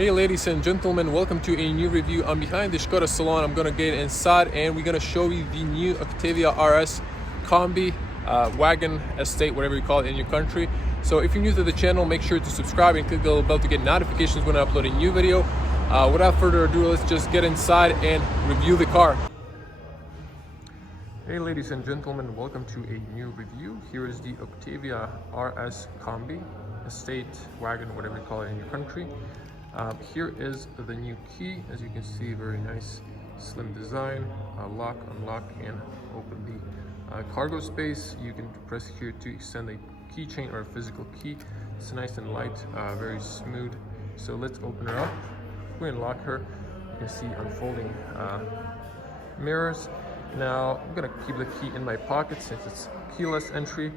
Hey ladies and gentlemen, welcome to a new review. I'm behind the Škoda salon. I'm gonna get inside and we're gonna show you the new Octavia RS Combi wagon estate, whatever you call it in your country. So if you're new to the channel, make sure to subscribe and click the little bell to get notifications when I upload a new video. Without further ado, let's just get inside and review the car. Hey ladies and gentlemen, welcome to a new review. Here is the Octavia RS Combi estate wagon, whatever you call it in your country. Here is the new key. As you can see, very nice slim design. Lock, unlock, and open the cargo space. You can press here to extend a keychain or a physical key. It's nice and light, very smooth. So let's open her up. We unlock her. You can see unfolding mirrors. Now I'm gonna keep the key in my pocket since it's keyless entry.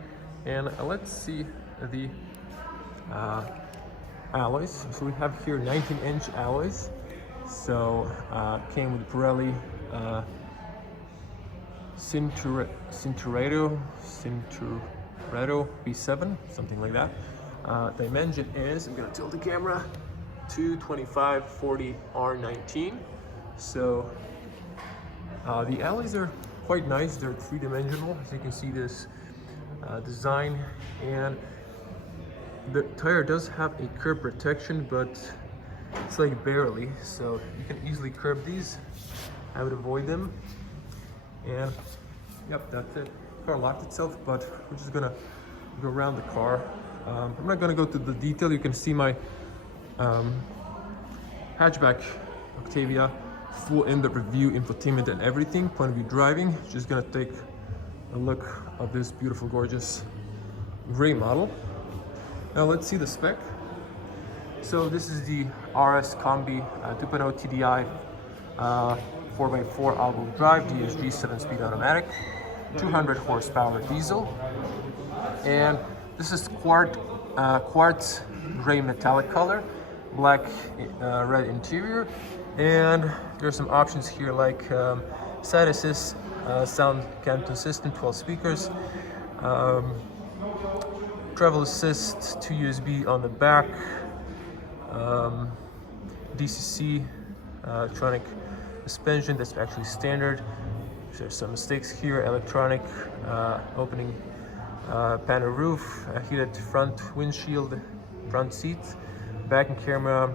And let's see the alloys. So we have here 19-inch alloys. So came with Pirelli Cinturetto B7, something like that. Dimension is, I'm gonna tilt the camera, 225/40 R19. So the alloys are quite nice. They're three-dimensional. As you can see, this design, and the tire does have a curb protection, but it's like barely, so you can easily curb these. I would avoid them. And yep, that's it. Car locked itself, but we're just gonna go around the car. I'm not gonna go to the detail. You can see my hatchback Octavia, full in-depth review, infotainment and everything. Point of view driving. Just gonna take a look at this beautiful, gorgeous gray model. Now let's see the spec. So this is the RS Combi 2.0 TDI 4x4 all-wheel drive DSG 7-speed automatic, 200 horsepower diesel, and this is quartz gray metallic color, black red interior, and there's some options here like side assist, sound Canton system, 12 speakers. Travel assist, 2 USB on the back, DCC electronic suspension, that's actually standard. There's some mistakes here. Electronic opening panel roof, heated front windshield, front seats, backing camera.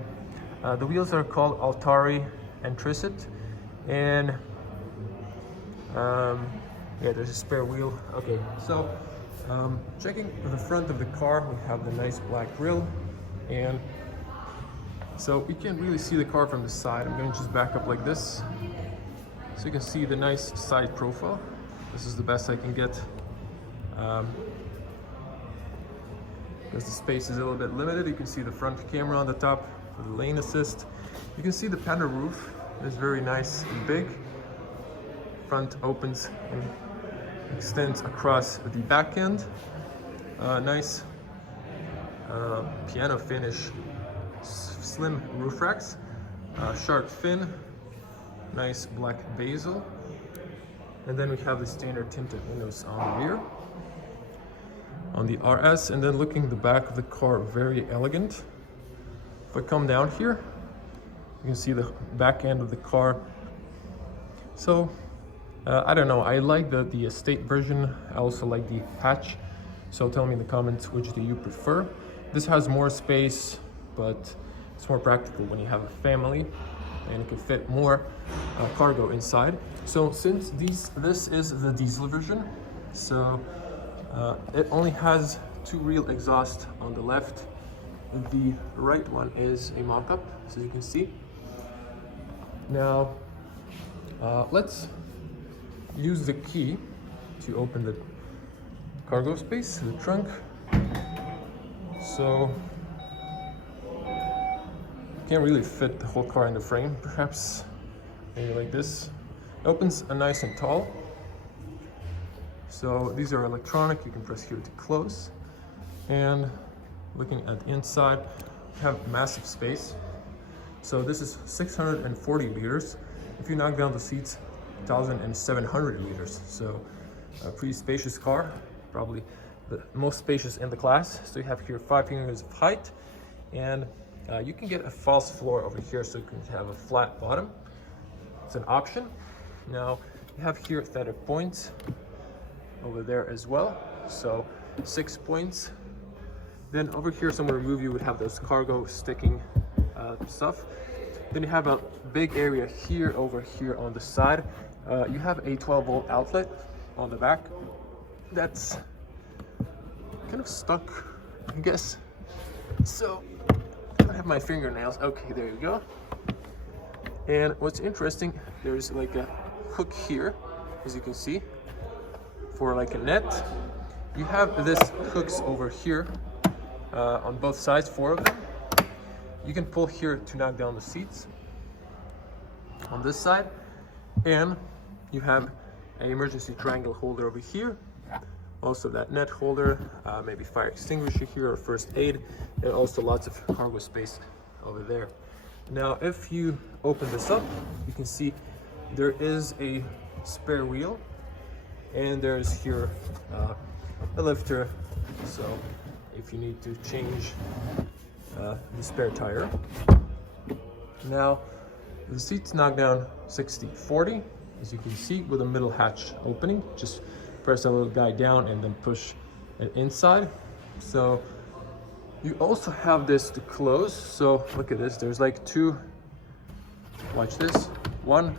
The wheels are called Altari Antracite, and yeah, there's a spare wheel. Okay, so checking the front of the car, we have the nice black grille, and so we can't really see the car from the side. I'm going to just back up like this so you can see the nice side profile. This is the best I can get because the space is a little bit limited. You can see the front camera on the top for the lane assist. You can see the panel roof is very nice and big. Front opens and extends across the back end. Nice piano finish, slim roof racks, shark fin, nice black bezel, and then we have the standard tinted windows on the rear on the RS. And then looking at the back of the car, very elegant. If I come down here, you can see the back end of the car. So I don't know, I like the estate version. I also like the hatch. So tell me in the comments, which do you prefer? This has more space, but it's more practical when you have a family and it can fit more cargo inside. So since this is the diesel version, so it only has 2 real exhausts on the left. The right one is a mock-up, so you can see. Now let's use the key to open the cargo space, the trunk. So can't really fit the whole car in the frame, perhaps maybe like this. It opens nice and tall. So these are electronic. You can press here to close. And looking at the inside, we have massive space. So this is 640 liters. If you knock down the seats, 1,700 liters. So a pretty spacious car, probably the most spacious in the class. So you have here 5 meters of height, and You can get a false floor over here, so you can have a flat bottom. It's an option. Now you have here theta points over there as well, so 6 points. Then over here, somewhere remove, you would have those cargo sticking stuff. Then you have a big area here, over here on the side. You have a 12-volt outlet on the back. That's kind of stuck, I guess. So I have my fingernails. Okay, there you go. And what's interesting, there's like a hook here, as you can see, for like a net. You have this hooks over here on both sides, 4 of them. You can pull here to knock down the seats on this side, and you have an emergency triangle holder over here. Also that net holder, maybe fire extinguisher here or first aid, and also lots of cargo space over there. Now if you open this up, you can see there is a spare wheel, and there's here a lifter, so if you need to change the spare tire. Now the seats knock down 60/40, as you can see, with a middle hatch opening. Just press that little guy down and then push it inside. So you also have this to close. So look at this, there's like 2, watch this, 1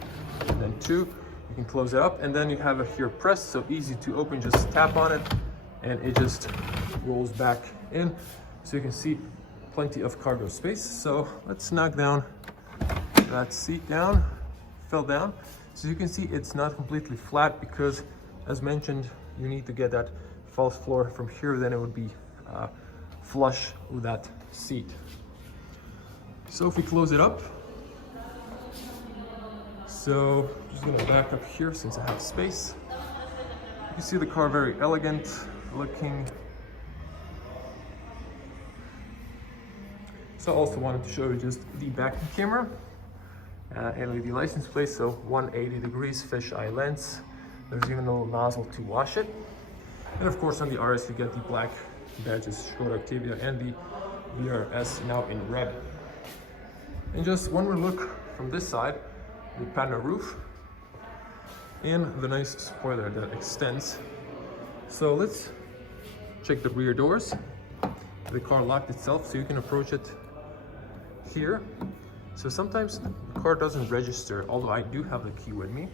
and then 2. You can close it up, and then you have it here pressed, so easy to open. Just tap on it and it just rolls back in. So you can see plenty of cargo space. So let's knock down that seat down, fell down. So you can see it's not completely flat because, as mentioned, you need to get that false floor from here, then it would be flush with that seat. So if we close it up, so just gonna back up here since I have space. You see the car very elegant looking. So I also wanted to show you just the back camera. LED license plate, so 180 degrees fisheye lens. There's even a little nozzle to wash it. And of course on the RS you get the black badges, Škoda Octavia and the VRS now in red. And just one more look from this side, the panel roof and the nice spoiler that extends. So let's check the rear doors. The car locked itself, so you can approach it here. So sometimes the car doesn't register, although I do have the key with me.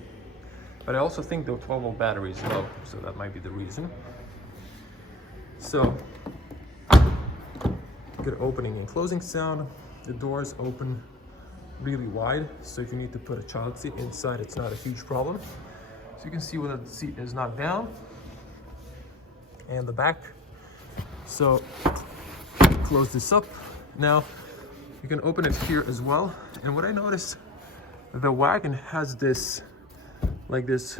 But I also think the 12-volt battery is low, so that might be the reason. So, good opening and closing sound. The doors open really wide, so if you need to put a child seat inside, it's not a huge problem. So you can see when the seat is knocked down. And the back. So, close this up. Now, you can open it here as well. And what I noticed, the wagon has this, like this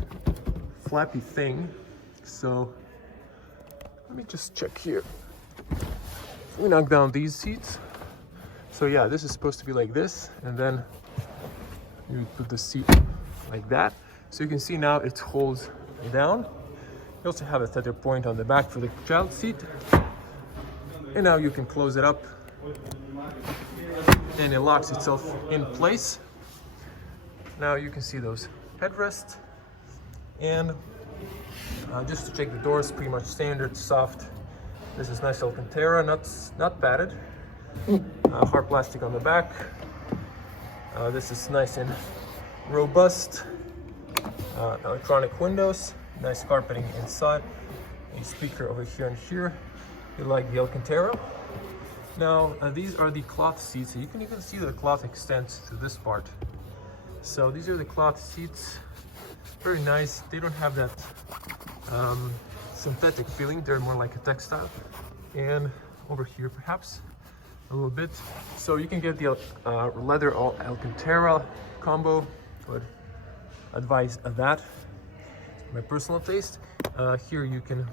flappy thing. So let me just check here. We knock down these seats. So yeah, this is supposed to be like this. And then you put the seat like that. So you can see now it holds down. You also have a tether point on the back for the child seat. And now you can close it up, and it locks itself in place. Now you can see those headrests, and just to check the doors, pretty much standard, soft. This is nice Alcantara, not padded. Hard plastic on the back. This is nice and robust. Electronic windows, nice carpeting inside, a speaker over here and here. You like the Alcantara. Now these are the cloth seats. You can even see the cloth extends to this part. So these are the cloth seats, very nice. They don't have that synthetic feeling, they're more like a textile. And over here perhaps a little bit. So you can get the leather Alcantara combo, would advise that. My personal taste. Here you can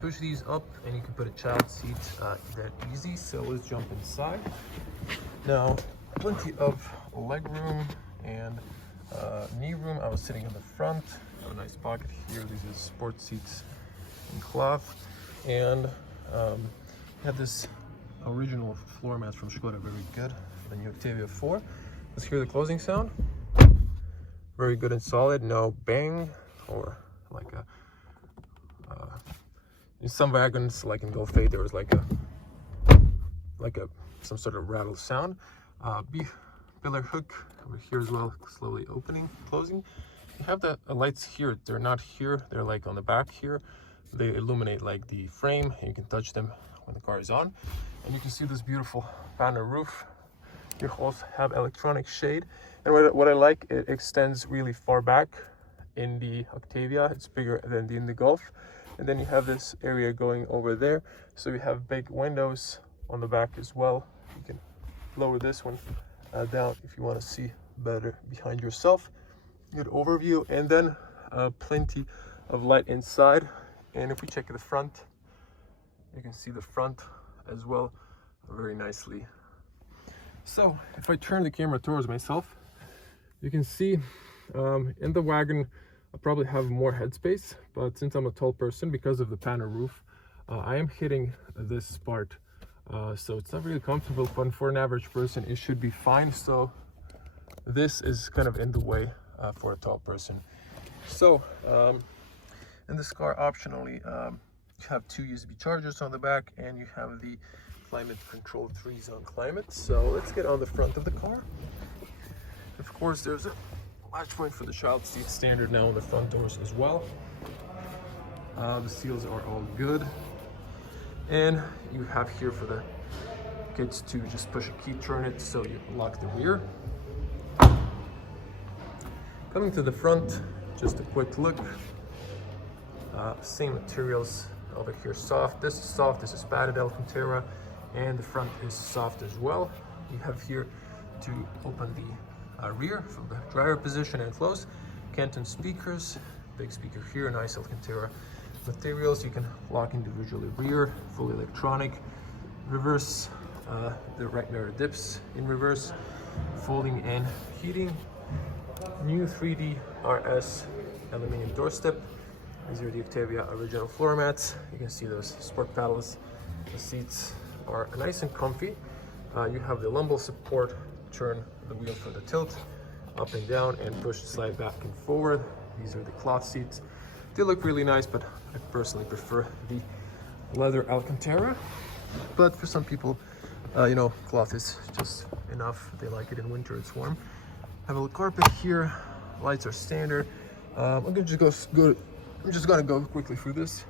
push these up and you can put a child seat that easy. So let's jump inside. Now, plenty of leg room and knee room. I was sitting in the front. Have a nice pocket here. These are sport seats in cloth, and have this original floor mats from Škoda, very good. The new Octavia 4. Let's hear the closing sound. Very good and solid, no bang or like a in some wagons like in Golf 8 there was like a some sort of rattle sound. Pillar hook over here as well, slowly opening, closing. You have the lights here, they're not here, they're like on the back here. They illuminate like the frame, and you can touch them when the car is on. And you can see this beautiful panel roof. You also have electronic shade, and what I like, it extends really far back in the Octavia. It's bigger than in the Golf. And then you have this area going over there, so you have big windows on the back as well. You can lower this one down if you want to see better behind yourself. Good overview, and then plenty of light inside. And if we check the front, you can see the front as well very nicely. So if I turn the camera towards myself, you can see in the wagon I probably have more headspace, but since I'm a tall person, because of the panel roof, I am hitting this part, so it's not really comfortable, but for an average person it should be fine. So this is kind of in the way for a tall person. So in this car, optionally, you have 2 USB chargers on the back, and you have the climate control 3-zone climate. So let's get on the front of the car. Of course, there's a latch point for the child seat, standard now on the front doors as well. The seals are all good, and you have here for the kids to just push a key, turn it, so you lock the rear. Coming to the front, just a quick look. Same materials over here, soft. This is soft, this is padded Alcantara, and the front is soft as well. You have here to open the rear from the driver position and close. Canton speakers, big speaker here, nice Alcantara materials. You can lock individually rear, fully electronic. Reverse, the right mirror dips in reverse, folding and heating. New 3D RS aluminum doorstep. These are the Octavia original floor mats. You can see those sport paddles. The seats are nice and comfy. You have the lumbar support, turn the wheel for the tilt, up and down, and push, slide back and forward. These are the cloth seats. They look really nice, but I personally prefer the leather Alcantara. But for some people, you know, cloth is just enough. They like it in winter, it's warm. Have a little carpet here. Lights are standard. I'm just gonna go quickly through this.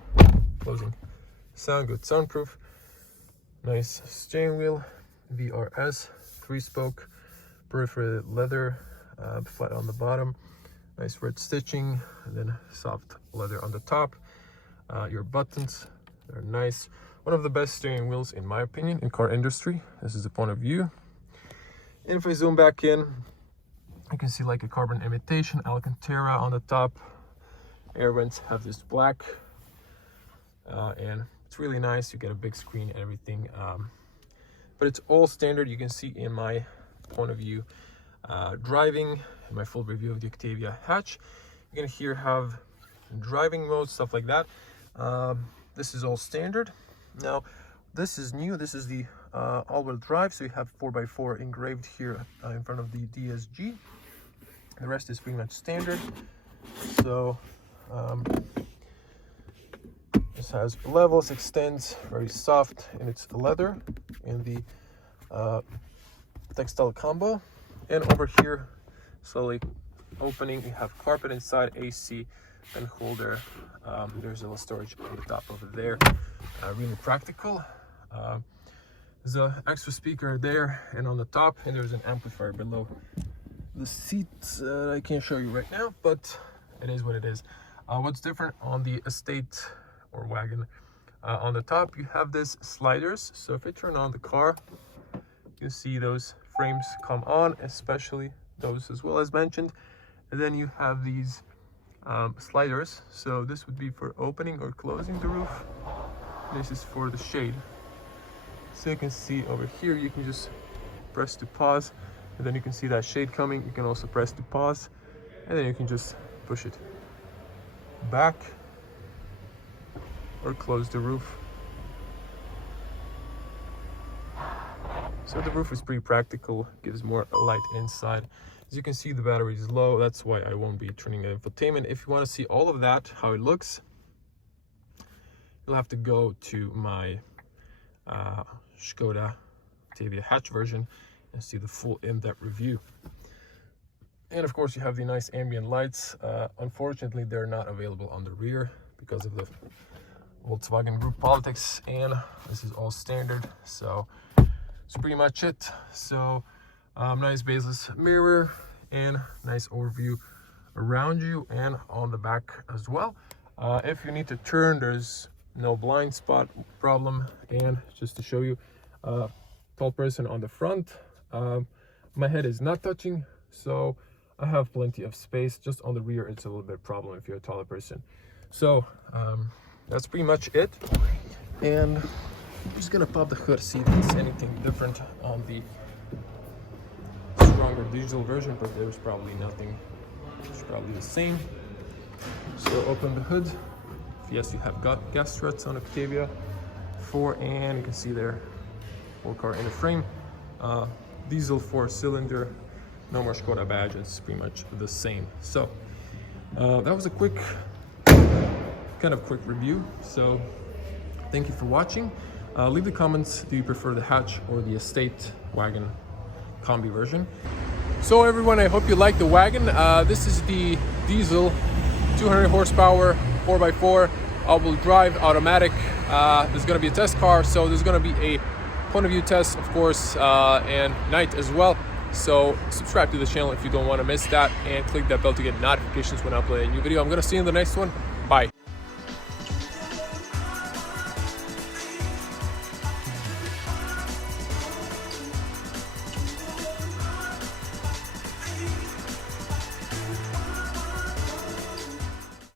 Closing. Sound good, soundproof. Nice steering wheel. VRS, 3-spoke, perforated leather, flat on the bottom. Nice red stitching, and then soft leather on the top. Your buttons, they're nice. One of the best steering wheels, in my opinion, in car industry. This is the point of view. And if I zoom back in, you can see like a carbon imitation Alcantara on the top. Air vents have this black, and it's really nice. You get a big screen and everything, but it's all standard. You can see in my point of view driving, in my full review of the Octavia hatch, you can here have driving mode, stuff like that. This is all standard. Now this is new. This is the all-wheel drive, so you have 4x4 engraved here in front of the DSG. The rest is pretty much standard. So this has levels, extends, very soft, and it's leather in the textile combo. And over here, slowly opening, you have carpet inside, AC and holder. There's a little storage on the top over there. Really practical. There's an extra speaker there and on the top, and there's an amplifier below the seats. I can't show you right now, but it is what it is. What's different on the Estate or wagon, on the top you have this sliders, so if I turn on the car, you see those frames come on, especially those as well as mentioned. And then you have these sliders, so this would be for opening or closing the roof. This is for the shade, so you can see over here, you can just press to pause, and then you can see that shade coming. You can also press to pause, and then you can just push it back or close the roof. So the roof is pretty practical, gives more light inside. As you can see, the battery is low. That's why I won't be turning the infotainment. If you want to see all of that, how it looks, you'll have to go to my Škoda Octavia hatch version and see the full in-depth review. And of course, you have the nice ambient lights. Unfortunately, they're not available on the rear because of the Volkswagen Group politics, and this is all standard. So that's pretty much it. So nice baseless mirror and nice overview around you and on the back as well. If you need to turn, there's no blind spot problem. And just to show you, tall person on the front, my head is not touching, so I have plenty of space. Just on the rear, it's a little bit problem if you're a taller person. So that's pretty much it. And I'm just gonna pop the hood, see if there's anything different on the stronger diesel version, but there's probably nothing. It's probably the same. So open the hood. Yes, you have got gas struts on Octavia 4, and you can see there 4-car in the frame. Diesel 4-cylinder, no more Škoda badge. It's pretty much the same. So that was a quick review. So thank you for watching. Leave the comments, do you prefer the hatch or the estate wagon combi version? So everyone, I hope you like the wagon. This is the diesel 200 horsepower 4x4 all-wheel drive automatic. There's going to be a test car, so there's going to be a point of view test, of course, and night as well. So subscribe to the channel if you don't want to miss that, and click that bell to get notifications when I upload a new video. I'm going to see you in the next one.